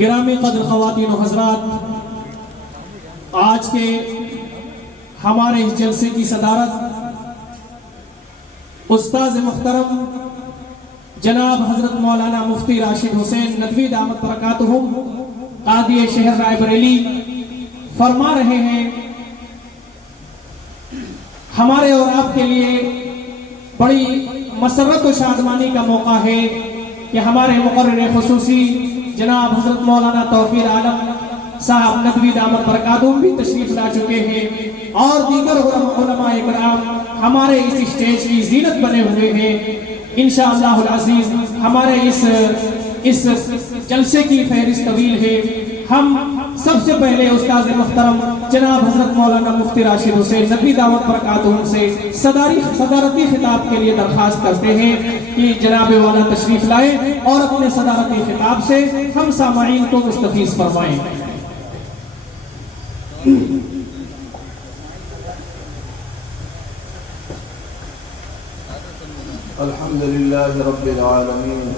گرامی قدر خواتین و حضرات، آج کے ہمارے اس جلسے کی صدارت استاذ محترم جناب حضرت مولانا مفتی راشد حسین ندوی دامت برکاتہم قاضی شہر رائے بریلی فرما رہے ہیں۔ ہمارے اور آپ کے لیے بڑی مسرت و شادمانی کا موقع ہے کہ ہمارے مقرر خصوصی جناب حضرت مولانا توقیر عالم صاحب ندوی دامت برکاتہم بھی تشریف لا چکے ہیں اور دیگر علماء اکرام ہمارے اس اسٹیج کی زینت بنے ہوئے ہیں۔ انشاءاللہ العزیز ہمارے اس جلسے کی فہرست طویل ہے۔ ہم سب سے پہلے استاذ محترم جناب حضرت مولانا مفتی راشد حسین ندوی دامت برکاتہم سے صدارتی خطاب کے لیے درخواست کرتے ہیں کہ جناب والا تشریف لائیں اور اپنے صدارتی خطاب سے ہم سامعین کو مستفیض فرمائیں۔ الحمد لله رب العالمين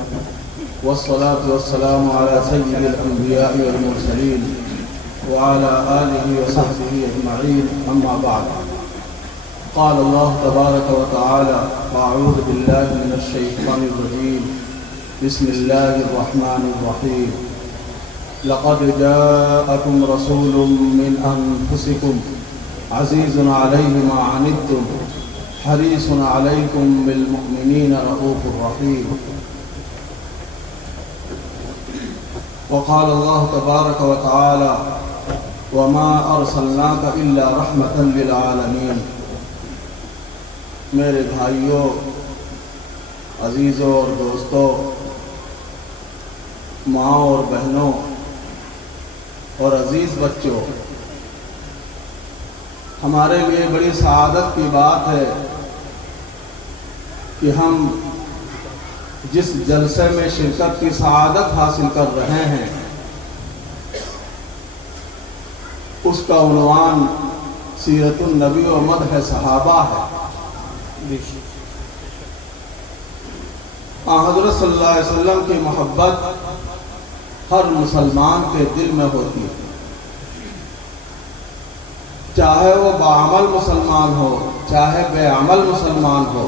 والصلاة والسلام على سيد الأنبياء والمرسلين وعلى آله وصحبه أجمعين، أما بعد. قال الله تبارك وتعالى: أعوذ بالله من الشيطان الرجيم، بسم الله الرحمن الرحيم. لقد جاءكم رسول من أنفسكم عزيز عليه ما عنتم حريص عليكم بالمؤمنين رؤوف رحيم. وقال الله تبارك وتعالى: وما أرسلناك إلا رحمة للعالمين. میرے بھائیوں، عزیزوں اور دوستوں، ماں اور بہنوں اور عزیز بچوں، ہمارے لیے بڑی سعادت کی بات ہے کہ ہم جس جلسے میں شرکت کی سعادت حاصل کر رہے ہیں اس کا عنوان سیرت النبی و مدح صحابہ ہے۔ حضرت صلی اللہ علیہ وسلم کی محبت ہر مسلمان کے دل میں ہوتی ہے، چاہے وہ باعمل مسلمان ہو چاہے بے عمل مسلمان ہو،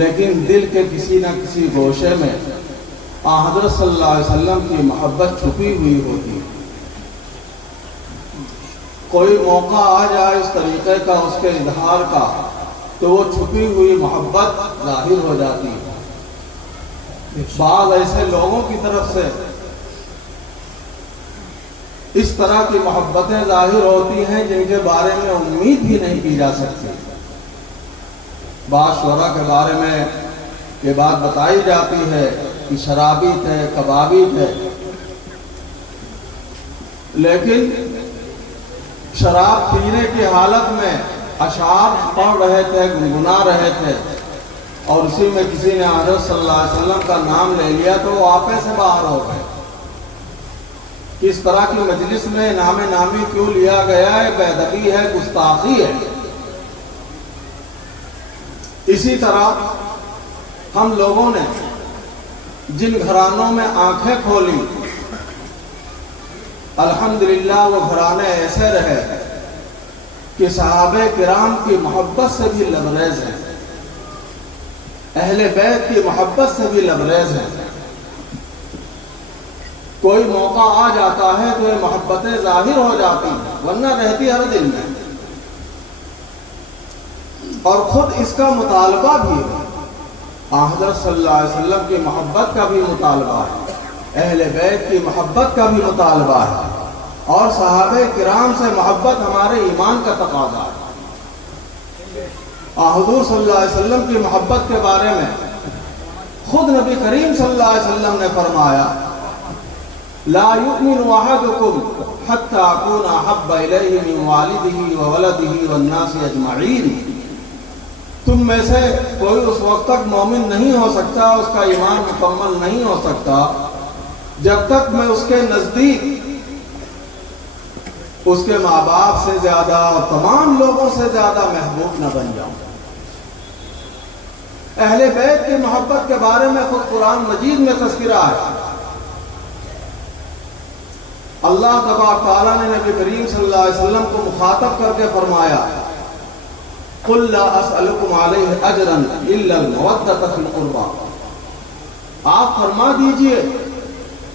لیکن دل کے کسی نہ کسی گوشے میں حضرت صلی اللہ علیہ وسلم کی محبت چھپی ہوئی ہوتی ہے۔ کوئی موقع آ جائے اس طریقے کا اس کے اظہار کا تو وہ چھپی ہوئی محبت ظاہر ہو جاتی ہے۔ بعض ایسے لوگوں کی طرف سے اس طرح کی محبتیں ظاہر ہوتی ہیں جن کے بارے میں امید بھی نہیں کی جا سکتی۔ بعض شعراء کے بارے میں یہ بات بتائی جاتی ہے کہ شرابی تھے، کبابی تھے، لیکن شراب پینے کی حالت میں اشعار پڑھ رہے تھے، گنگنا رہے تھے، اور اسی میں کسی نے حضرت صلی اللہ علیہ وسلم کا نام لے لیا تو وہ آپے سے باہر ہو گئے۔ اس طرح کی مجلس میں نام نامی کیوں لیا گیا ہے؟ بے ادبی ہے، گستاخی ہے۔ اسی طرح ہم لوگوں نے جن گھرانوں میں آنکھیں کھولی، الحمدللہ وہ گھرانے ایسے رہے کہ صحابہ کرام کی محبت سے بھی لبریز ہیں، اہل بیت کی محبت سے بھی لبریز ہیں۔ کوئی موقع آ جاتا ہے تو یہ محبتیں ظاہر ہو جاتی ہیں، ورنہ رہتی ہر دل میں، اور خود اس کا مطالبہ بھی ہے۔ حضرت صلی اللہ علیہ وسلم کی محبت کا بھی مطالبہ ہے، اہل بیت کی محبت کا بھی مطالبہ ہے، اور صحابہ کرام سے محبت ہمارے ایمان کا تقاضا ہے۔ حضور صلی اللہ علیہ وسلم کی محبت کے بارے میں خود نبی کریم صلی اللہ علیہ وسلم نے فرمایا: لا يؤمن احدكم حتى اكون احب اليه من والده وولده والناس اجمعين۔ تم میں سے کوئی اس وقت تک مومن نہیں ہو سکتا، اس کا ایمان مکمل نہیں ہو سکتا جب تک میں اس کے نزدیک اس کے ماں باپ سے زیادہ اور تمام لوگوں سے زیادہ محبوب نہ بن جاؤں۔ اہل بیت کی محبت کے بارے میں خود قرآن مجید میں تذکرہ ہے اللہ تبارک تعالیٰ نے نبی کریم صلی اللہ علیہ وسلم کو مخاطب کر کے فرمایا قُلْ لَا أَسْأَلُكُمْ عَلَيْهِ أَجْرًا إِلَّا الْمَوَدَّةَ فِي الْقُرْبَى، آپ فرما دیجئے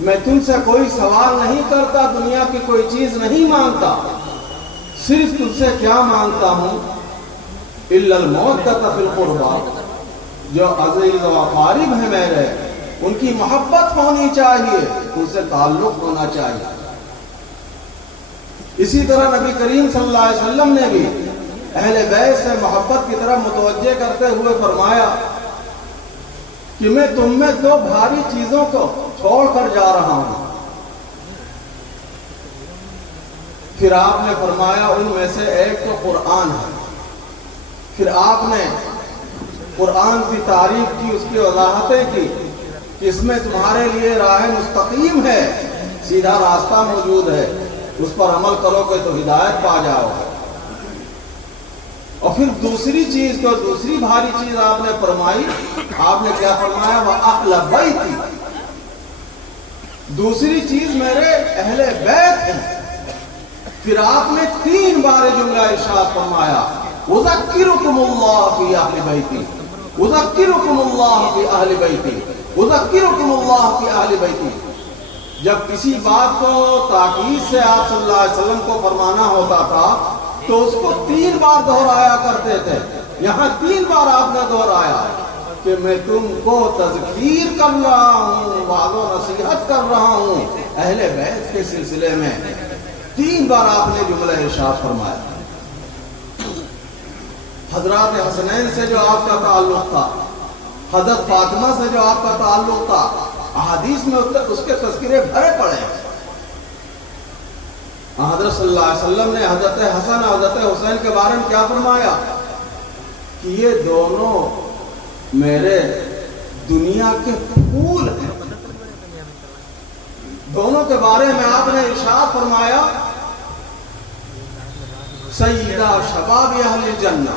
میں تم سے کوئی سوال نہیں کرتا، دنیا کی کوئی چیز نہیں مانگتا، صرف تم سے کیا مانگتا ہوں إِلَّا الْمَوَدَّةَ فِي الْقُرْبَى، جو عزیز و قریب ہیں میرے ان کی محبت ہونی چاہیے، ان سے تعلق ہونا چاہیے۔ اسی طرح نبی کریم صلی اللہ علیہ وسلم نے بھی اہل بیت سے محبت کی طرف متوجہ کرتے ہوئے فرمایا کہ میں تم میں دو بھاری چیزوں کو چھوڑ کر جا رہا ہوں۔ پھر آپ نے فرمایا ان میں سے ایک تو قرآن ہے۔ پھر آپ نے قرآن کی تعریف کی، اس کی وضاحتیں کی کہ اس میں تمہارے لیے راہ مستقیم ہے، سیدھا راستہ موجود ہے، اس پر عمل کرو گے تو ہدایت پا جاؤ گے۔ اور پھر دوسری چیز کو، دوسری بھاری چیز آپ نے فرمائی، آپ نے کیا فرمایا وَأَهْلَ بَيْتِ، دوسری چیز میرے اہل بیت ہیں۔ پھر آپ نے 3 بار جملہ ارشاد فرمایا اُذَكِّرُكُمُ اللَّهُ فِي أَهْلِ بَيْتِي، اُذَكِّرُكُمُ اللَّهُ فِي أَهْلِ بَيْتِي، اُذَكِّرُكُمُ اللَّهُ فِي أَهْلِ بَيْتِي۔ جب کسی بات کو تاکید سے آپ صلی اللہ علیہ وسلم کو فرمانا ہوتا تھا تو اس کو 3 بار دہرایا کرتے تھے۔ یہاں 3 بار آپ نے دہرایا کہ میں تم کو تذکیر کر رہا ہوں، وعظ و نصیحت کر رہا ہوں اہل بیت کے سلسلے میں۔ 3 بار آپ نے جملہ ارشاد فرمایا۔ حضرات حسنین سے جو آپ کا تعلق تھا، حضرت فاطمہ سے جو آپ کا تعلق تھا، احادیث میں اس کے تذکرے بھرے پڑے ہیں۔ حضرت صلی اللہ علیہ وسلم نے حضرت حسن اور حضرت حسین کے بارے میں کیا فرمایا کہ یہ دونوں میرے دنیا کے پھول ہیں۔ دونوں کے بارے میں آپ نے ارشاد فرمایا سیدہ شباب اہل جنہ،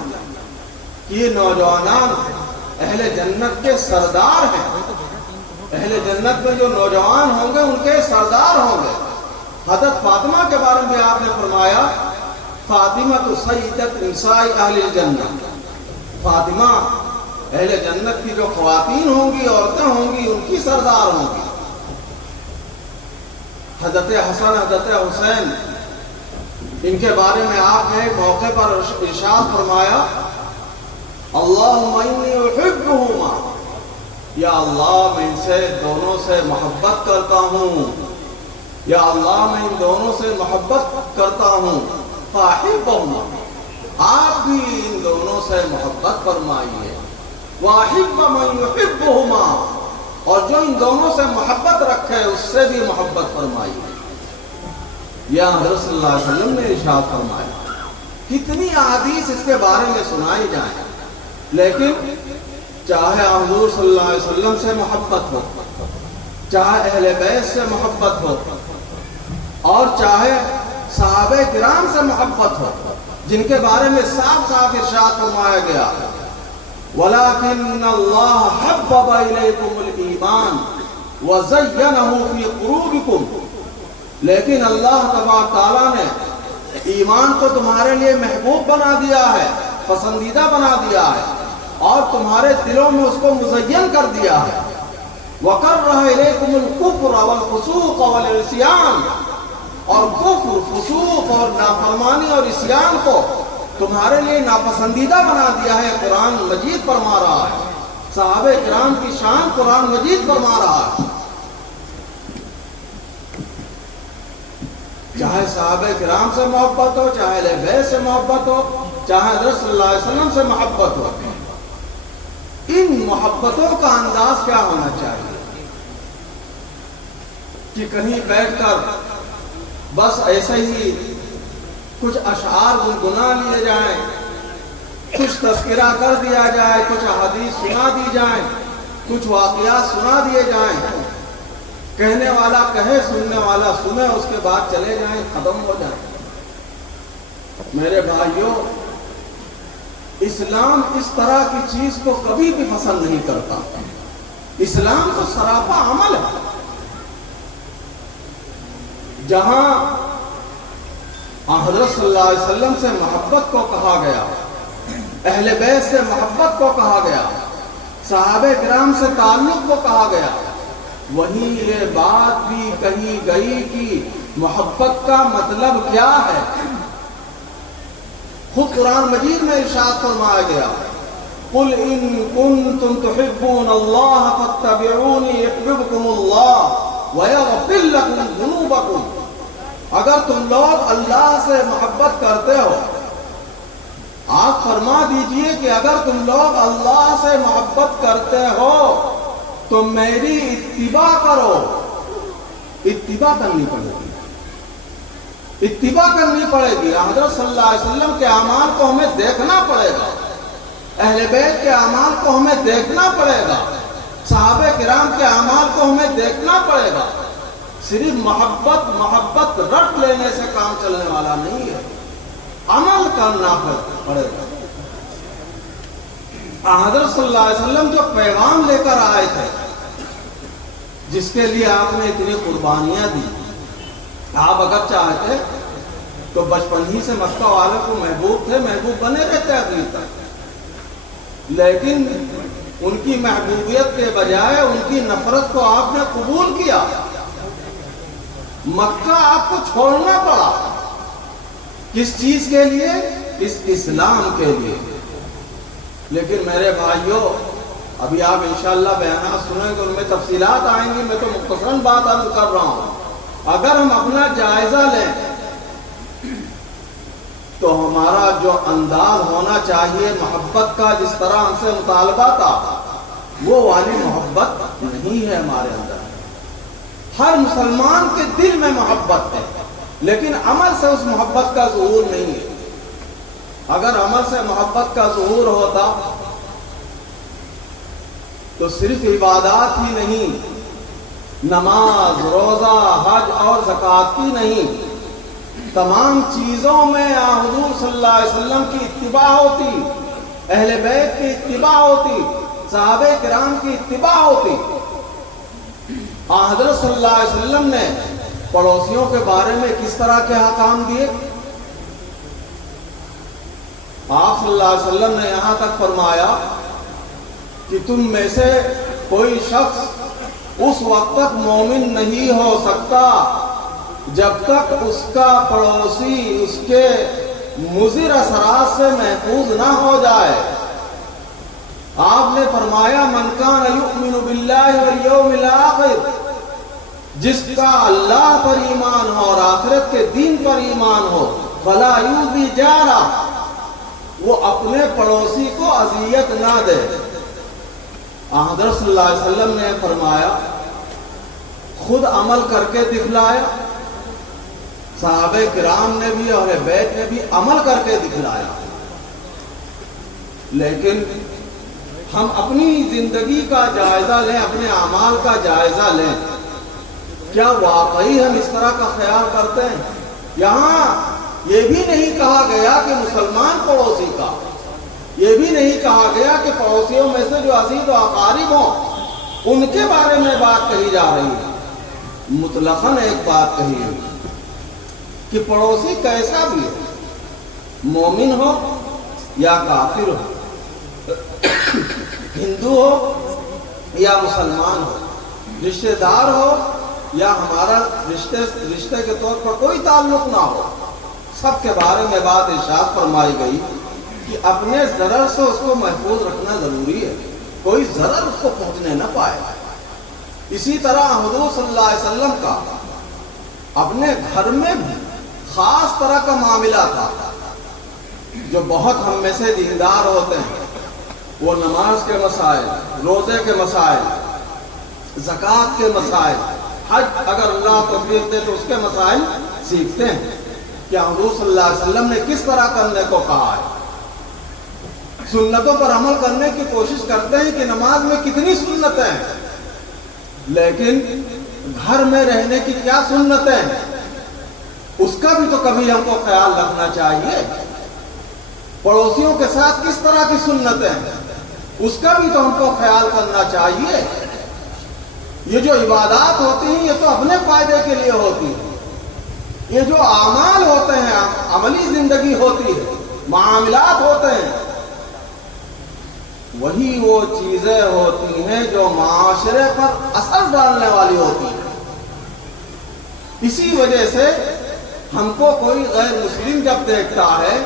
یہ نوجوانان اہل جنت کے سردار ہیں۔ اہل جنت میں جو نوجوان ہوں گے ان کے سردار ہوں گے۔ حضرت فاطمہ کے بارے میں آپ نے فرمایا فاطمہ تو سیدت نساء اہل الجنہ، فاطمہ اہل جنت کی جو خواتین ہوں گی، عورتیں ہوں گی، ان کی سردار ہوں گی۔ حضرت حسن، حضرت حسین، ان کے بارے میں آپ نے ایک موقع پر ارشاد فرمایا اللہم انی احبہما، یا اللہ میں ان سے دونوں سے محبت کرتا ہوں، یا اللہ میں ان دونوں سے محبت کرتا ہوں، فاحبہما، آپ بھی ان دونوں سے محبت فرمائیے، واحب من یحبہما، اور جو ان دونوں سے محبت رکھے اس سے بھی محبت فرمائیے۔ یا حضرت صلی اللہ علیہ وسلم نے ارشاد فرمایا۔ کتنی احادیث اس کے بارے میں سنائی جائیں، لیکن چاہے حضور صلی اللہ علیہ وسلم سے محبت ہو، چاہے اہل بیت سے محبت ہو، اور چاہے صحابہ کرام سے محبت ہو، جن کے بارے میں صاف صاف ارشاد فرمایا گیا وَلَكِنَّ اللَّهَ حَبَّبَ إِلَيْكُمُ الْإِيمَانَ وَزَيَّنَهُ فِي قُلُوبِكُمْ، لیکن اللہ تبارک تعالیٰ نے ایمان کو تمہارے لیے محبوب بنا دیا ہے، پسندیدہ بنا دیا ہے، اور تمہارے دلوں میں اس کو مزین کر دیا ہے۔ وَكَرَّهَ إِلَيْكُمُ الْكُفْرَ وَالْفُسُوقَ وَالْعِصْيَانَ، اور کفر، فسوق اور نافرمانی اور عصیان کو تمہارے لیے ناپسندیدہ بنا دیا ہے۔ قرآن مجید فرما رہا ہے، صحابہ کرام کی شان قرآن مجید فرما رہا ہے۔ چاہے صحابہ کرام سے محبت ہو، چاہے اہل بیت سے محبت ہو، چاہے حضرت صلی اللہ علیہ وسلم سے محبت ہو، ان محبتوں کا انداز کیا ہونا چاہیے کہ کہیں بیٹھ کر بس ایسے ہی کچھ اشعار گنگنا لیے جائیں، کچھ تذکرہ کر دیا جائے، کچھ احادیث سنا دی جائیں، کچھ واقعات سنا دیے جائیں، کہنے والا کہے، سننے والا سنے، اس کے بعد چلے جائیں، ختم ہو جائیں۔ میرے بھائیوں، اسلام اس طرح کی چیز کو کبھی بھی پسند نہیں کرتا۔ اسلام تو سراپا عمل ہے۔ جہاں حضرت صلی اللہ علیہ وسلم سے محبت کو کہا گیا، اہل بیت سے محبت کو کہا گیا، صحابہ کرام سے تعلق کو کہا گیا، وہیں یہ بات بھی کہی گئی کہ محبت کا مطلب کیا ہے۔ خود قرآن مجید میں ارشاد فرمایا گیا، قل ان کنتم تحبون اللہ فاتبعونی یحببکم اللہ ویغفر لکم ذنوبکم۔ اگر تم لوگ اللہ سے محبت کرتے ہو، آپ فرما دیجئے کہ اگر تم لوگ اللہ سے محبت کرتے ہو تو میری اتباع کرو۔ اتباع کرنی پڑے گی، اتباع کرنی پڑے گی۔ حضرت صلی اللہ علیہ وسلم کے اعمال کو ہمیں دیکھنا پڑے گا، اہل بیت کے اعمال کو ہمیں دیکھنا پڑے گا، صحابہ کرام کے اعمال کو ہمیں دیکھنا پڑے گا۔ صرف محبت رٹ لینے سے کام چلنے والا نہیں ہے، عمل کرنا پڑے گا۔ حضرت صلی اللہ علیہ وسلم جو پیغام لے کر آئے تھے، جس کے لیے آپ نے اتنی قربانیاں دی، آپ اگر چاہتے تو بچپن ہی سے مکہ والوں کو محبوب تھے، محبوب بنے رہتے ابھی تک، لیکن ان کی محبوبیت کے بجائے ان کی نفرت کو آپ نے قبول کیا۔ مکہ آپ کو چھوڑنا پڑا، کس چیز کے لیے؟ اس اسلام کے لیے۔ لیکن میرے بھائیوں، ابھی آپ انشاءاللہ بیانات سنیں گے، ان میں تفصیلات آئیں گی، میں تو مختصراً بات عرض کر رہا ہوں۔ اگر ہم اپنا جائزہ لیں تو ہمارا جو انداز ہونا چاہیے محبت کا، جس طرح ہم سے مطالبہ تھا، وہ والی محبت نہیں ہے ہمارے اندر۔ ہر مسلمان کے دل میں محبت ہے، لیکن عمل سے اس محبت کا ظہور نہیں ہے۔ اگر عمل سے محبت کا ظہور ہوتا تو صرف عبادات ہی نہیں، نماز، روزہ، حج اور زکوٰۃ کی نہیں، تمام چیزوں میں حضور صلی اللہ علیہ وسلم کی اتباع ہوتی، اہل بیت کی اتباع ہوتی، صحابہ کرام کی اتباع ہوتی۔ حضرت صلی اللہ علیہ وسلم نے پڑوسیوں کے بارے میں کس طرح کے احکام دیے؟ آپ صلی اللہ علیہ وسلم نے یہاں تک فرمایا کہ تم میں سے کوئی شخص اس وقت تک مومن نہیں ہو سکتا جب تک اس کا پڑوسی اس کے مضر اثرات سے محفوظ نہ ہو جائے۔ آپ نے فرمایا من کان یؤمن باللہ والیوم الآخر، جس کا اللہ پر ایمان ہو اور آخرت کے دین پر ایمان ہو، فلا یؤذی جارہ، وہ اپنے پڑوسی کو اذیت نہ دے۔ حضرت صلی اللہ علیہ وسلم نے فرمایا، خود عمل کر کے دکھلایا، صحابہ کرام نے بھی اور بیت نے بھی عمل کر کے دکھلایا۔ لیکن ہم اپنی زندگی کا جائزہ لیں، اپنے اعمال کا جائزہ لیں، کیا واقعی ہم اس طرح کا خیال کرتے ہیں؟ یہاں یہ بھی نہیں کہا گیا کہ مسلمان پڑوسی کا، یہ بھی نہیں کہا گیا کہ پڑوسیوں میں سے جو عزیز و اقارب ہوں ان کے بارے میں بات کہی جا رہی ہے۔ مطلقاً ایک بات کہی ہے کہ پڑوسی کیسا بھی ہے، مومن ہو یا کافر ہو، ہندو ہو یا مسلمان ہو، رشتہ دار ہو یا ہمارا رشتے کے طور پر کوئی تعلق نہ ہو، سب کے بارے میں بات ارشاد فرمائی گئی کہ اپنے ضرر سے اس کو محفوظ رکھنا ضروری ہے، کوئی ضرر اس کو پہنچنے نہ پائے۔ اسی طرح حضور صلی اللہ علیہ وسلم کا اپنے گھر میں بھی خاص طرح کا معاملہ تھا۔ جو بہت ہم میں سے دیندار ہوتے ہیں وہ نماز کے مسائل، روزے کے مسائل، زکوٰۃ کے مسائل، حج اگر اللہ توفیق دے تو اس کے مسائل سیکھتے ہیں کہ حضور صلی اللہ علیہ وسلم نے کس طرح کرنے کو کہا ہے۔ سنتوں پر عمل کرنے کی کوشش کرتے ہیں کہ نماز میں کتنی سنتیں ہیں، لیکن گھر میں رہنے کی کیا سنتیں ہیں، اس کا بھی تو کبھی ہم کو خیال رکھنا چاہیے۔ پڑوسیوں کے ساتھ کس طرح کی سنتیں ہیں، اس کا بھی تو ہم کو خیال کرنا چاہیے۔ یہ جو عبادات ہوتی ہیں یہ تو اپنے فائدے کے لیے ہوتی ہیں، یہ جو اعمال ہوتے ہیں، عملی زندگی ہوتی ہے، معاملات ہوتے ہیں، وہی وہ چیزیں ہوتی ہیں جو معاشرے پر اثر ڈالنے والی ہوتی ہیں۔ اسی وجہ سے ہم کو کوئی غیر مسلم جب دیکھتا ہے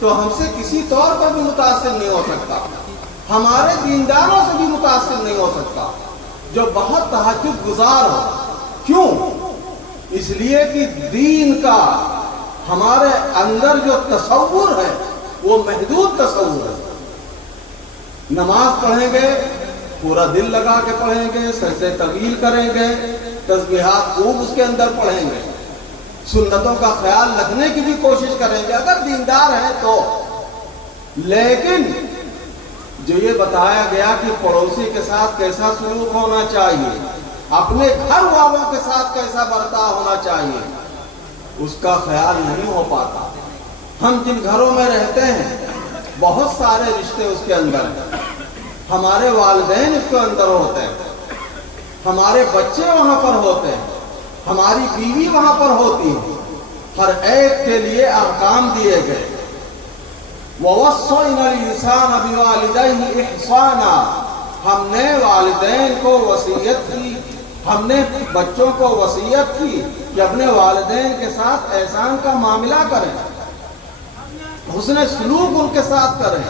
تو ہم سے کسی طور پر بھی متاثر نہیں ہو سکتا، ہمارے دینداروں سے بھی متاثر نہیں ہو سکتا جو بہت تہجد گزار ہو۔ کیوں؟ اس لیے کہ دین کا ہمارے اندر جو تصور ہے وہ محدود تصور ہے۔ نماز پڑھیں گے پورا دل لگا کے پڑھیں گے، سجدے طویل کریں گے، تسبیحات خوب اس کے اندر پڑھیں گے، سنتوں کا خیال رکھنے کی بھی کوشش کریں گے اگر دیندار ہیں تو۔ لیکن جو یہ بتایا گیا کہ پڑوسی کے ساتھ کیسا سلوک ہونا چاہیے، اپنے گھر والوں کے ساتھ کیسا برتاؤ ہونا چاہیے، اس کا خیال نہیں ہو پاتا۔ ہم جن گھروں میں رہتے ہیں بہت سارے رشتے اس کے اندر ہیں، ہمارے والدین اس کے اندر ہوتے ہیں، ہمارے بچے وہاں پر ہوتے ہیں، ہماری بیوی وہاں پر ہوتی ہے، ہر ایک کے لیے احکام دیے گئے۔ وَوَصَّيْنَا الْإِنسَانَ بِوَالِدَيْهِ إِحْسَانًا، ہم نے والدین کو وصیت کی، ہم نے بچوں کو وصیت کی کہ اپنے والدین کے ساتھ احسان کا معاملہ کریں، حسن سلوک ان کے ساتھ کریں۔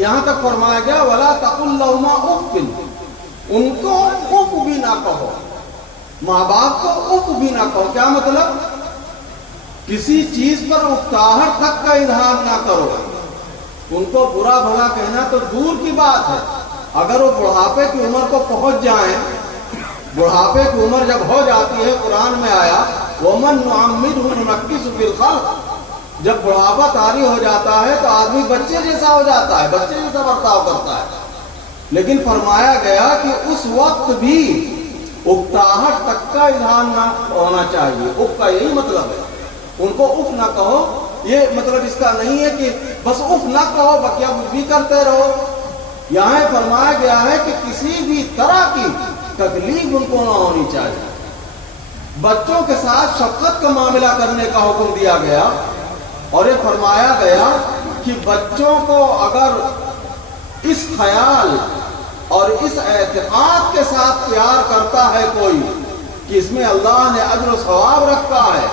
یہاں تک فرمایا گیا وَلَا تَقُلْ لَهُمَا أُفٍّ، ان کو اف بھی نہ کہو، ماں باپ کو اف بھی نہ کہو۔ کیا مطلب؟ کسی چیز پر اکتاہٹ تک کا اظہار نہ کرو، ان کو برا بھلا کہنا تو دور کی بات ہے، اگر وہ بڑھاپے کی عمر کو پہنچ جائیں، بڑھاپے کی عمر جب ہو جاتی ہے، قرآن میں آیا وَمَن نُعَمِّرْهُ نُنَكِّسُ فِي الْخَلْقِ، جب بڑھاپا طاری ہو جاتا ہے تو آدمی بچے جیسا ہو جاتا ہے، بچے جیسا برتاؤ کرتا ہے۔ لیکن فرمایا گیا کہ اس وقت بھی اکتاہٹ تک کا اظہار نہ ہونا چاہیے۔ اف کا یہی مطلب ہے، ان کو اف نہ کہو، یہ مطلب اس کا نہیں ہے کہ بس اف نہ کہو بقیہ بھی کرتے رہو۔ یہاں فرمایا گیا ہے کہ کسی بھی طرح کی تکلیف ان کو نہ ہونی چاہیے۔ بچوں کے ساتھ شفقت کا معاملہ کرنے کا حکم دیا گیا، اور یہ فرمایا گیا کہ بچوں کو اگر اس خیال اور اس اعتقاد کے ساتھ پیار کرتا ہے کوئی کہ اس میں اللہ نے اجر و ثواب رکھا ہے،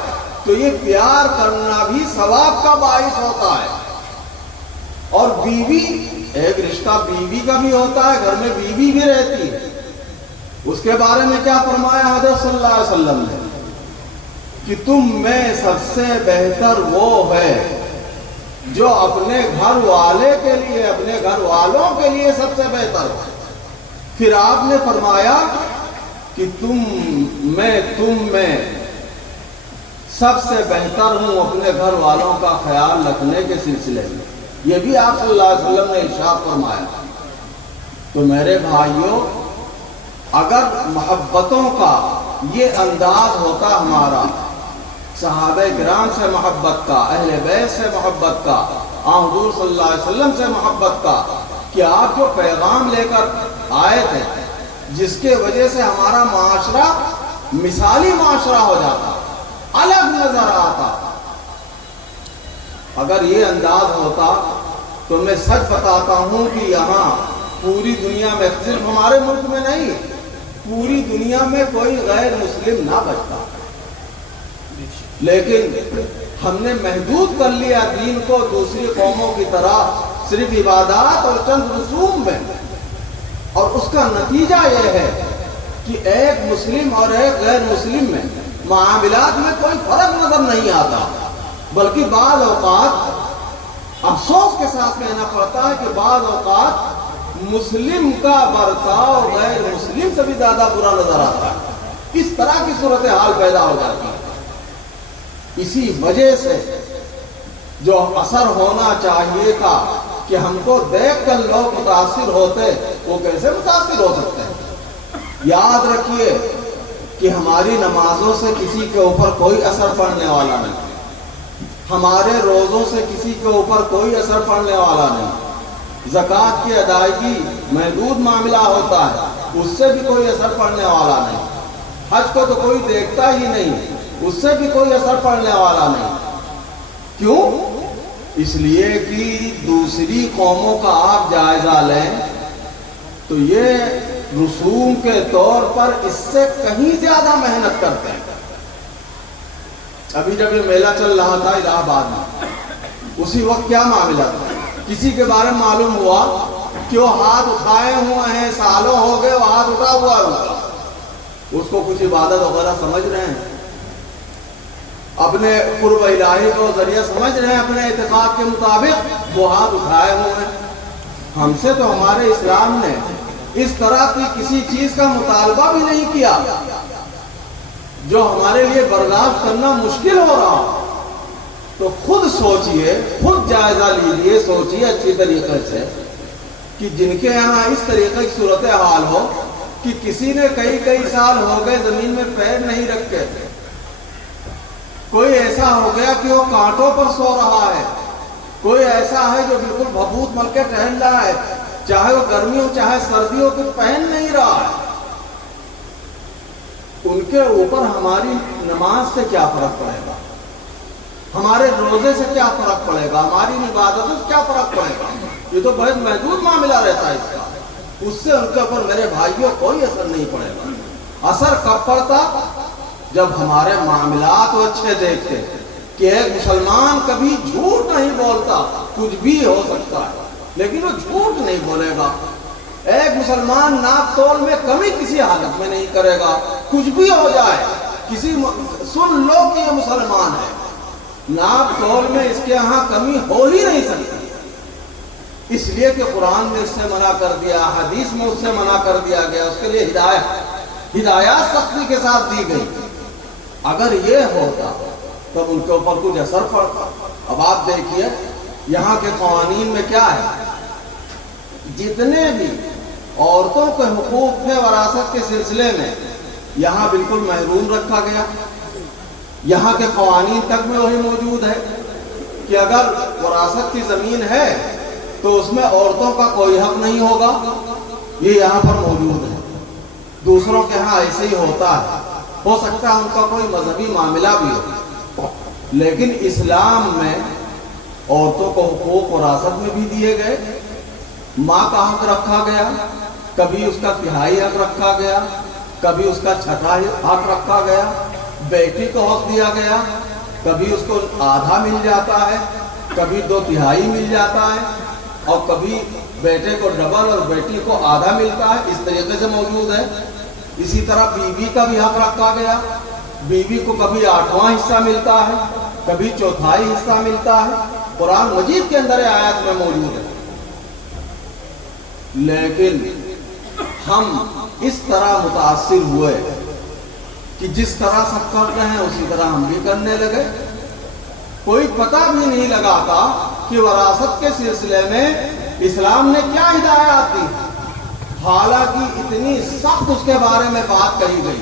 تو یہ پیار کرنا بھی ثواب کا باعث ہوتا ہے۔ اور بیوی، ایک رشتہ بیوی کا بھی ہوتا ہے، گھر میں بیوی بھی رہتی ہے، اس کے بارے میں کیا فرمایا حضرت صلی اللہ علیہ وسلم نے کہ تم میں سب سے بہتر وہ ہے جو اپنے گھر والے کے لیے، اپنے گھر والوں کے لیے سب سے بہتر ہو۔ پھر آپ نے فرمایا کہ تم میں سب سے بہتر ہوں اپنے گھر والوں کا خیال رکھنے کے سلسلے میں۔ یہ بھی آپ صلی اللہ علیہ وسلم نے ارشاد فرمایا۔ تو میرے بھائیوں، اگر محبتوں کا یہ انداز ہوتا ہمارا، صحابہ کرام سے محبت کا، اہل بیت سے محبت کا، حضور صلی اللہ علیہ وسلم سے محبت کا، کہ آپ جو پیغام لے کر آئے تھے جس کے وجہ سے ہمارا معاشرہ مثالی معاشرہ ہو جاتا، الگ نظر آتا، اگر یہ انداز ہوتا تو میں سچ بتاتا ہوں کہ یہاں پوری دنیا میں، صرف ہمارے ملک میں نہیں، پوری دنیا میں کوئی غیر مسلم نہ بچتا۔ لیکن ہم نے محدود کر لیا دین کو دوسری قوموں کی طرح صرف عبادات اور چند رسوم میں، اور اس کا نتیجہ یہ ہے کہ ایک مسلم اور ایک غیر مسلم میں معاملات میں کوئی فرق نظر نہیں آتا، بلکہ بعض اوقات افسوس کے ساتھ کہنا پڑتا ہے کہ بعض اوقات مسلم کا برتاؤ غیر مسلم سے بھی زیادہ برا نظر آتا ہے۔ اس طرح کی صورتحال پیدا ہو جاتی ہے۔ اسی وجہ سے جو اثر ہونا چاہیے تھا کہ ہم کو دیکھ کر لوگ متاثر ہوتے، وہ کیسے متاثر ہو سکتے ہیں؟ یاد رکھیے کہ ہماری نمازوں سے کسی کے اوپر کوئی اثر پڑنے والا نہیں، ہمارے روزوں سے کسی کے اوپر کوئی اثر پڑنے والا نہیں، زکوٰۃ کی ادائیگی محدود معاملہ ہوتا ہے، اس سے بھی کوئی اثر پڑنے والا نہیں، حج کو تو کوئی دیکھتا ہی نہیں، اس سے بھی کوئی اثر پڑنے والا نہیں. کیوں؟ اس لیے کہ دوسری قوموں کا آپ جائزہ لیں تو یہ رسوم کے طور پر اس سے کہیں زیادہ محنت کرتے ہیں. ابھی جب یہ میلہ چل رہا تھا الہ آباد میں، اسی وقت کیا معاملہ تھا؟ کسی کے بارے میں معلوم ہوا کہ وہ ہاتھ اٹھائے ہوئے ہیں، سالوں ہو گئے وہ ہاتھ اٹھا ہوا ہے، اس کو کچھ عبادت وغیرہ سمجھ رہے ہیں، اپنے قرب الہی کو ذریعہ سمجھ رہے ہیں، اپنے اعتقاد کے مطابق وہ ہاتھ اٹھائے ہوئے ہیں. ہم سے تو ہمارے اسلام نے اس طرح کی کسی چیز کا مطالبہ بھی نہیں کیا جو ہمارے لیے برداشت کرنا مشکل ہو رہا. تو خود سوچئے، خود جائزہ لیجئے، سوچئے اچھی طریقے سے کہ جن کے یہاں اس طریقے کی صورتحال ہو کہ کسی نے کئی سال ہو گئے زمین میں پیر نہیں رکھے، کوئی ایسا ہو گیا کہ وہ کانٹوں پر سو رہا ہے، کوئی ایسا ہے جو بالکل بھبوت مل کے ٹہل رہا ہے، چاہے وہ گرمی ہو چاہے سردی ہو، کچھ پہن نہیں رہا ہے. ان کے اوپر ہماری نماز سے کیا فرق پڑے گا؟ ہمارے روزے سے کیا فرق پڑے گا؟ ہماری عبادتوں سے کیا فرق پڑے گا؟ یہ تو بہت محدود معاملہ رہتا ہے اس کا. اس سے ان کے اوپر میرے بھائیوں کوئی اثر نہیں پڑے گا. اثر کب پڑتا؟ جب ہمارے معاملات وہ اچھے دیکھتے کہ ایک مسلمان کبھی جھوٹ نہیں بولتا، کچھ بھی ہو سکتا ہے لیکن وہ جھوٹ نہیں بولے گا. ایک مسلمان ناپ تول میں کمی کسی حالت میں نہیں کرے گا، کچھ بھی ہو جائے کسی سن لو کہ یہ مسلمان ہے، ناپ تول میں اس کے ہاں کمی ہو ہی نہیں سکتی. اس لیے کہ قرآن نے اس سے منع کر دیا، حدیث میں اس سے منع کر دیا گیا، اس کے لیے ہدایات سختی کے ساتھ دی گئی. اگر یہ ہوتا تب ان کے اوپر کچھ اثر پڑتا. اب آپ دیکھیے یہاں کے قوانین میں کیا ہے، جتنے بھی عورتوں کے حقوق تھے وراثت کے سلسلے میں یہاں بالکل محروم رکھا گیا. یہاں کے قوانین تک میں وہی موجود ہے کہ اگر وراثت کی زمین ہے تو اس میں عورتوں کا کوئی حق نہیں ہوگا. یہ یہاں پر موجود ہے. دوسروں کے ہاں ایسے ہی ہوتا ہے، ہو سکتا ہے ان کا کوئی مذہبی معاملہ بھی ہو، لیکن اسلام میں عورتوں کو حقوق وراثت میں بھی دیے گئے. ماں کا حق رکھا گیا، کبھی اس کا تہائی حق رکھا گیا، کبھی اس کا چھٹا حق رکھا گیا. بیٹی کو حق دیا گیا، کبھی اس کو آدھا مل جاتا ہے، کبھی 2/3 مل جاتا ہے، اور کبھی بیٹے کو ڈبل اور بیٹی کو آدھا ملتا ہے. اس طریقے سے موجود ہے. اسی طرح بیوی کا بھی حق رکھا گیا. بیوی کو کبھی 8واں حصہ ملتا ہے، کبھی 1/4 حصہ ملتا ہے. قرآن مجید کے اندر آیات میں موجود ہے. لیکن ہم اس طرح متاثر ہوئے کہ جس طرح سب کر رہے ہیں اسی طرح ہم بھی کرنے لگے. کوئی پتہ بھی نہیں لگاتا کہ وراثت کے سلسلے میں اسلام نے کیا ہدایات دی. حالانکہ اتنی سخت اس کے بارے میں بات کہی گئی.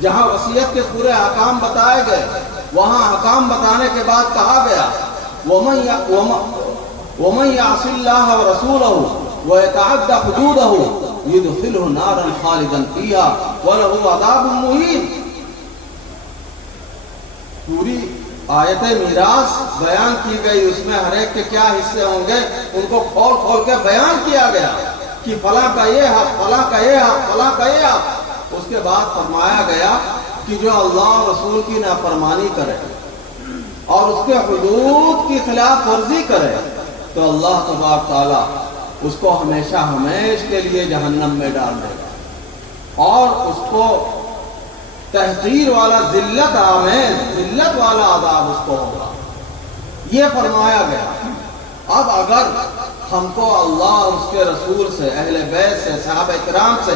جہاں وصیت کے پورے احکام بتائے گئے وہاں احکام بتانے کے بعد کہا گیا وَمَن يَعْصِ اللَّهَ وَرَسُولَهُ وَيَتَعَدَّ حُدُودَهُ يُدْخِلْهُ نَارًا خَالِدًا فِيهَا وَلَهُ عَذَابٌ مُهِينٌ. پوری آیت میراث بیان کی گئی، اس میں ہر ایک کے کیا حصے ہوں گے ان کو کھول کھول کے بیان کیا گیا کہ فلاں کا یہ حق، فلاں کا یہ حق، فلاں کا یہ حق. اس کے بعد فرمایا گیا کہ جو اللہ رسول کی نافرمانی کرے اور اس کے حدود کی خلاف ورزی کرے تو اللہ تبارک تعالیٰ اس کو ہمیشہ کے لیے جہنم میں ڈال دے گا، اور اس کو تحقیر والا ذلت والا عذاب اس کو ہوگا. یہ فرمایا گیا. اب اگر ہم کو اللہ اور اس کے رسول سے، اہل بیت سے، صحابہ کرام سے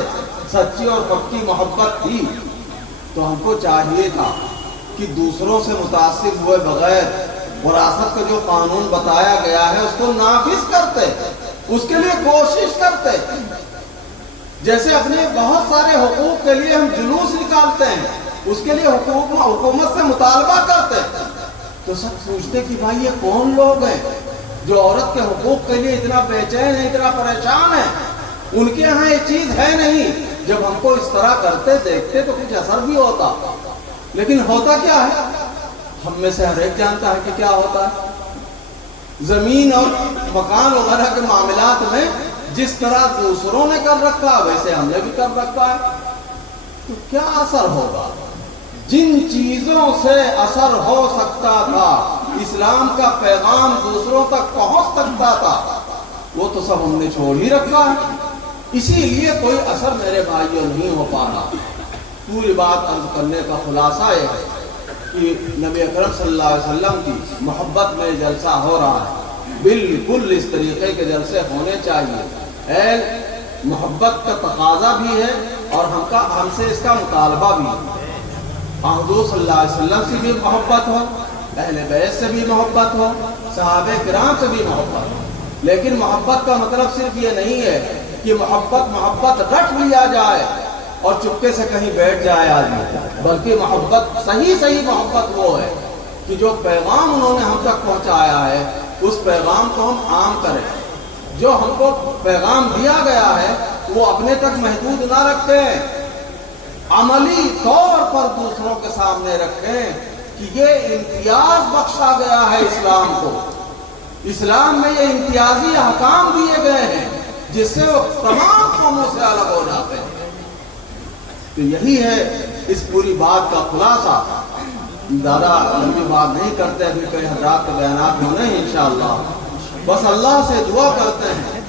سچی اور پکی محبت تھی تو ہم کو چاہیے تھا کہ دوسروں سے متاثر ہوئے بغیر وراثت کا جو قانون بتایا گیا ہے اس کو نافذ کرتے، اس کے لیے کوشش کرتے. جیسے اپنے بہت سارے حقوق کے لیے ہم جلوس نکالتے ہیں، اس کے لیے حکومت سے مطالبہ کرتے، تو سب پوچھتے کہ بھائی یہ کون لوگ ہیں جو عورت کے حقوق کے لیے اتنا بے چین ہے، اتنا پریشان ہے. ان کے ہاں یہ چیز ہے نہیں. جب ہم کو اس طرح کرتے دیکھتے تو کچھ اثر بھی ہوتا. لیکن ہوتا کیا ہے؟ ہم میں سے ہر ایک جانتا ہے کہ کیا ہوتا ہے۔ زمین اور مکان وغیرہ کے معاملات میں جس طرح دوسروں نے کر رکھا ویسے ہم نے بھی کر رکھا ہے، تو کیا اثر ہوگا؟ جن چیزوں سے اثر ہو سکتا تھا، اسلام کا پیغام دوسروں تک پہنچ سکتا تھا، وہ تو سب ہم نے چھوڑ ہی رکھا ہے۔ اسی لیے کوئی اثر میرے بھائیوں نہیں ہو پا رہا۔ پوری بات عرض کرنے کا خلاصہ یہ ہے کہ نبی اکرم صلی اللہ علیہ وسلم کی محبت میں جلسہ ہو رہا ہے، بالکل اس طریقے کے جلسے ہونے چاہیے۔ محبت کا تقاضا بھی ہے اور ہم سے اس کا مطالبہ بھی ہے۔ حضور صلی اللہ علیہ وسلم سے بھی محبت ہو، اہل بیت سے بھی محبت ہو، صحابہ کرام سے بھی محبت ہو، لیکن محبت کا مطلب صرف یہ نہیں ہے کہ محبت رٹ لیا جائے اور چپکے سے کہیں بیٹھ جائے آدمی، بلکہ محبت صحیح محبت وہ ہے کہ جو پیغام انہوں نے ہم تک پہنچایا ہے اس پیغام کو ہم عام کریں، جو ہم کو پیغام دیا گیا ہے وہ اپنے تک محدود نہ رکھیں، عملی طور پر دوسروں کے سامنے رکھیں کہ یہ امتیاز بخشا گیا ہے اسلام کو، اسلام میں یہ امتیازی احکام دیے گئے ہیں جس سے وہ تمام قوموں سے الگ ہو جاتے ہیں۔ تو یہی ہے اس پوری بات کا خلاصہ۔ زیادہ لمبی بات نہیں کرتے، ابھی کئی حضرات کے بیانات ہونے ہیں انشاءاللہ۔ بس اللہ سے دعا کرتے ہیں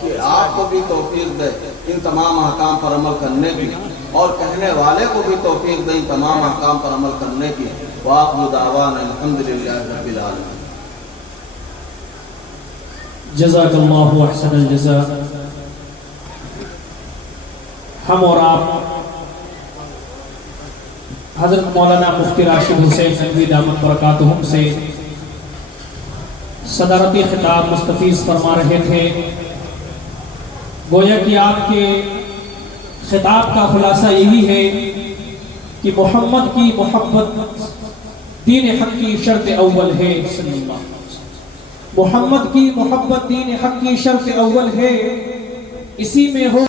کہ آپ کو بھی توفیق دے ان تمام احکام پر عمل کرنے کی، اور کہنے والے کو بھی توفیق دے ان تمام احکام پر عمل کرنے کی۔ وآخر دعوانا الحمدللہ رب العالمین۔ جزاک اللہ احسن الجزاء۔ ہم اور آپ حضرت مولانا مفتی راشد حسین ندوی دامت برکاتہم سے صدارتی خطاب مستفیض فرما رہے تھے۔ گویا کہ آپ کے خطاب کا خلاصہ یہی ہے کہ محمد کی محبت دین حق کی شرط اول ہے۔ صلی اللہ علیہ وسلم، محمد کی محبت دین حق کی شرط اول ہے، اسی میں ہو